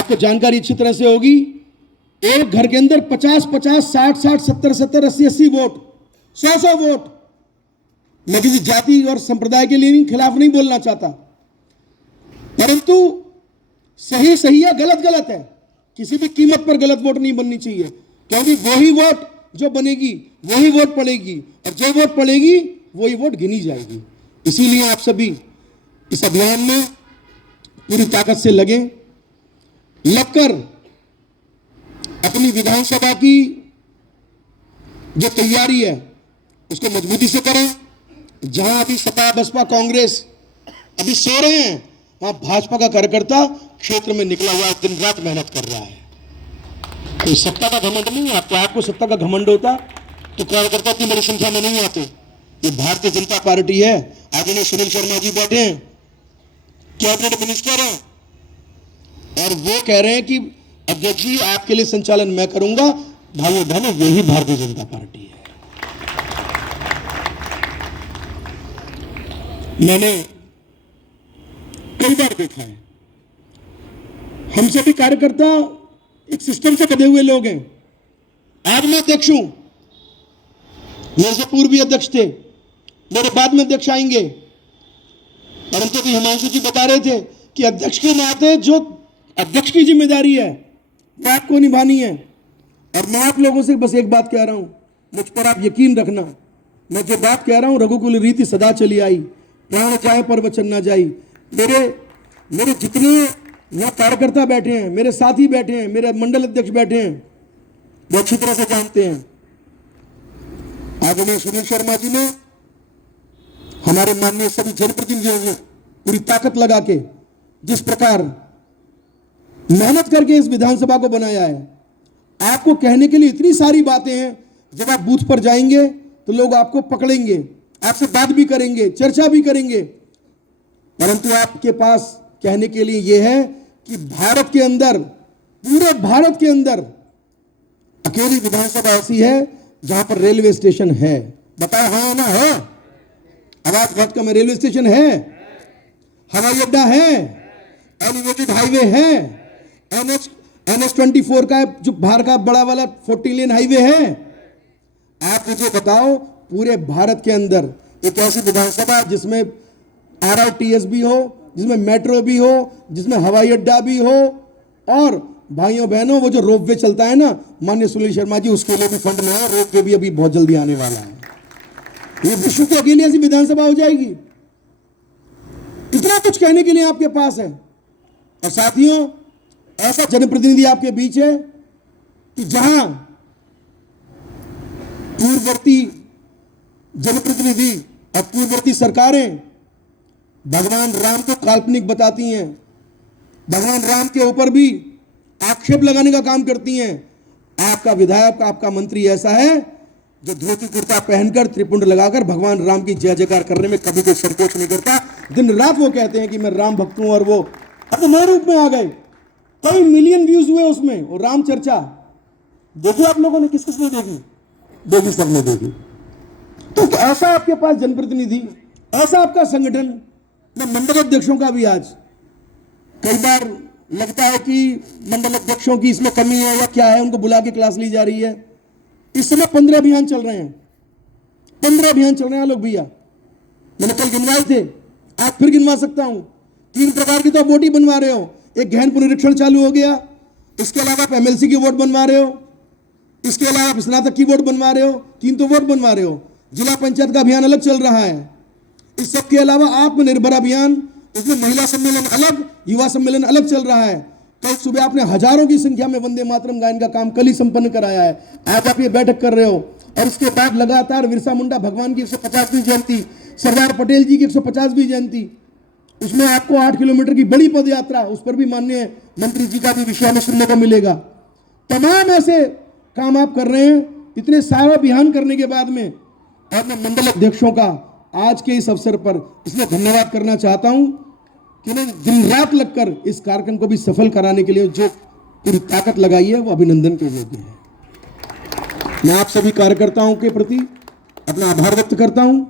आपको जानकारी अच्छी तरह से होगी, एक घर के अंदर 50-50, 60-60, 70-70, 80-80 वोट, 100-100 वोट। मैं किसी जाति और संप्रदाय के लिए खिलाफ नहीं बोलना चाहता, परंतु सही सही है, गलत गलत है। किसी भी कीमत पर गलत वोट नहीं बननी चाहिए, क्योंकि वही वोट जो बनेगी वही वोट पड़ेगी, और जो वोट पड़ेगी वही वोट गिनी जाएगी। इसीलिए आप सभी इस अभियान में पूरी ताकत से लगे, लगकर अपनी विधानसभा की जो तैयारी है उसको मजबूती से करें। जहां अभी सपा बसपा कांग्रेस अभी सो रहे हैं, वहां भाजपा का कार्यकर्ता क्षेत्र में निकला हुआ दिन रात मेहनत कर रहा है। तो सत्ता का घमंड नहीं है आपको। आपको सत्ता का घमंड होता तो कार्यकर्ता इतनी बड़ी संख्या में नहीं आते। ये भारतीय जनता पार्टी है। आदरणीय सुनील शर्मा जी बैठे हैं, कैबिनेट मिनिस्टर हैं, और वो कह रहे हैं कि अध्यक्ष जी आपके लिए संचालन मैं करूंगा। भाइयों बहनों, यही भारतीय जनता पार्टी है। मैंने कई बार देखा है, हम सभी कार्यकर्ता एक सिस्टम से बंधे हुए लोग हैं। आज मैं अध्यक्ष हूं, मेरे से पूर्व भी अध्यक्ष थे, मेरे बाद में अध्यक्ष आएंगे, परंतु अभी हिमांशु जी बता रहे थे कि अध्यक्ष के नाते जो अध्यक्ष की जिम्मेदारी है वो आपको निभानी है। और मैं आप लोगों से बस एक बात कह रहा हूं, मुझ पर आप यकीन रखना, मैं जो बात कह रहा हूं, रघुकुल रीति सदा चली आई, प्राण जाए पर वचन ना जाई। मेरे जितने यहाँ कार्यकर्ता बैठे हैं, मेरे साथी बैठे हैं, मेरे मंडल अध्यक्ष बैठे हैं, वो अच्छी तरह से जानते हैं। आदरणीय सुनील शर्मा जी ने हमारे माननीय सभी जनप्रतिनिधियों ने पूरी ताकत लगा के जिस प्रकार मेहनत करके इस विधानसभा को बनाया है, आपको कहने के लिए इतनी सारी बातें हैं। जब आप बूथ पर जाएंगे तो लोग आपको पकड़ेंगे, आपसे बात भी करेंगे, चर्चा भी करेंगे, परंतु आपके पास कहने के लिए यह है कि भारत के अंदर, पूरे भारत के अंदर अकेली विधानसभा ऐसी है जहां पर रेलवे स्टेशन है। बताए हाँ ना? है? आवाज बहुत कम है। रेलवे स्टेशन है, हवाई अड्डा है, एलिवेटेड हाईवे है, NH-24 का जो बाहर का बड़ा वाला 14 लेन हाईवे है। आप मुझे बताओ, पूरे भारत के अंदर एक ऐसी विधानसभा जिसमें RRTS भी हो, जिसमें मेट्रो भी हो, जिसमें हवाई अड्डा भी हो, और भाइयों बहनों वो जो रोपवे चलता है ना, माननीय सुनील शर्मा जी, उसके लिए भी फंड में है, रोपवे भी अभी बहुत जल्दी आने वाला है। ये विश्व की अकेली ऐसी विधानसभा हो जाएगी। इतना कुछ कहने के लिए आपके पास है। और साथियों, ऐसा जनप्रतिनिधि आपके बीच है कि जहां पूर्ववर्ती जनप्रतिनिधि और पूर्ववर्ती सरकारें भगवान राम को काल्पनिक बताती हैं, भगवान राम के ऊपर भी आक्षेप लगाने का काम करती हैं। आपका विधायक, आपका मंत्री ऐसा है जो धोती कुर्ता पहनकर, त्रिपुंड लगाकर भगवान राम की जय जयकार करने में कभी कोई संकोच नहीं करता। दिन रात वो कहते हैं कि मैं राम भक्त हूं, और वो अब तो नए रूप में आ गए। कई मिलियन व्यूज हुए उसमें, और राम चर्चा देखी आप लोगों ने, किस किस ने देखी? देखी, सबने देखी। तो ऐसा आपके पास जनप्रतिनिधि, ऐसा आपका संगठन, न मंडल अध्यक्षों का भी आज कई बार लगता है कि मंडल अध्यक्षों की इसमें कमी है या क्या है, उनको बुला के क्लास ली जा रही है। इस समय 15 अभियान चल रहे हैं, 15 अभियान चल रहे हैं लोग भैया। मैंने कल गिनवाए थे, आज फिर गिनवा सकता हूं। 3 प्रकार की तो आप वोट ही बनवा रहे हो। एक गहन पुनरीक्षण चालू हो गया, इसके अलावा आप MLC की वोट बनवा रहे हो, इसके अलावा आप स्नातक की वोट बनवा रहे हो, 3 तो वोट बनवा रहे हो। जिला पंचायत का अभियान अलग चल रहा है। इस सब के अलावा आत्मनिर्भर अभियान, इसमें महिला सम्मेलन अलग, युवा सम्मेलन अलग चल रहा है। कल सुबह आपने हजारों की संख्या में वंदे मातरम गायन का काम कल ही संपन्न कराया है। आज आप ये बैठक कर रहे हो, और इसके बाद लगातार बिरसा मुंडा भगवान की 150वीं जयंती, सरदार पटेल जी की 150वीं जयंती, उसमें आपको 8 किलोमीटर की बड़ी पद यात्रा, उस पर भी माननीय मंत्री जी का भी विषय में सुनने को मिलेगा। तमाम ऐसे काम आप कर रहे हैं। इतने सारे अभियान करने के बाद में, और मैं मंडल अध्यक्षों का आज के इस अवसर पर इसलिए धन्यवाद करना चाहता हूं कि उन्होंने दिन रात लगकर इस कार्यक्रम को भी सफल कराने के लिए जो पूरी ताकत लगाई है, वो अभिनंदन के योग्य है। मैं आप सभी कार्यकर्ताओं के प्रति अपना आभार व्यक्त करता हूं।